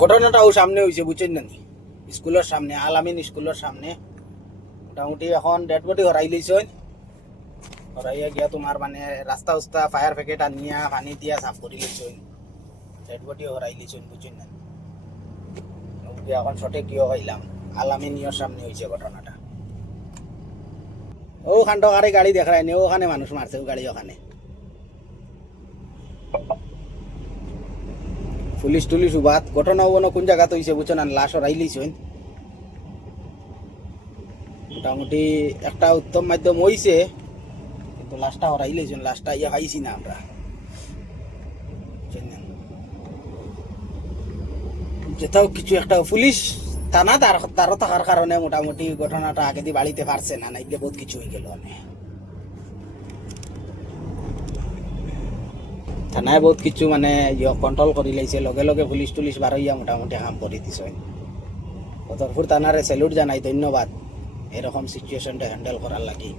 ঘটনাটাও সামনে হয়েছে বুঝছেন না নি? স্কুলের সামনে, আলামিন স্কুলের সামনে মোটামুটি এখন ডেড বডি হরাই লইছেন। হরাইয়া গিয়া তোমার মানে রাস্তা উস্তা ফায়ার প্যাকেট আনিয়া পানি দিয়া সাফ করে লইছেন। ডেড বডি হরাই লইছেন বুঝছেন না? মোটামুটি এখন সঠিক কিয় হইলাম, আলামিনিয়র সামনে হয়েছে ঘটনাটা। ও খান্ডকারে গাড়ি দেখায় নি, ওখানে মানুষ মারছে ও গাড়ি ওখানে। পুলিশ টুলিশ উবাত ঘটনা ওনো কোন জায়গাতে হয়েছে বুঝছেন না? লাশ হরাই লইছেন। মোটামুটি একটা উত্তম মাধ্যম হয়েছে, কিন্তু লাশটা হরাই লইছেন। লাশটা ইয়ে পাইছি না আমরা, বুঝছেন না? যেটাও কিছু একটা পুলিশ থানা তারও থাকার কারণে মোটামুটি ঘটনাটা আগে দিয়ে বাড়িতে পারছে না, নাইলে বহুত কিছু হয়ে গেল। থানায় বহুত কিছু মানে কন্ট্রোল করে লাইছে, লগে লগে পুলিশ টুলিশ বার হইয়া মোটামুটি কাম করে দিছে। কতরপুর থানারে স্যালুট জানাই, ধন্যবাদ এরকম সিচুয়েশনটা হ্যান্ডেল করার লাগি।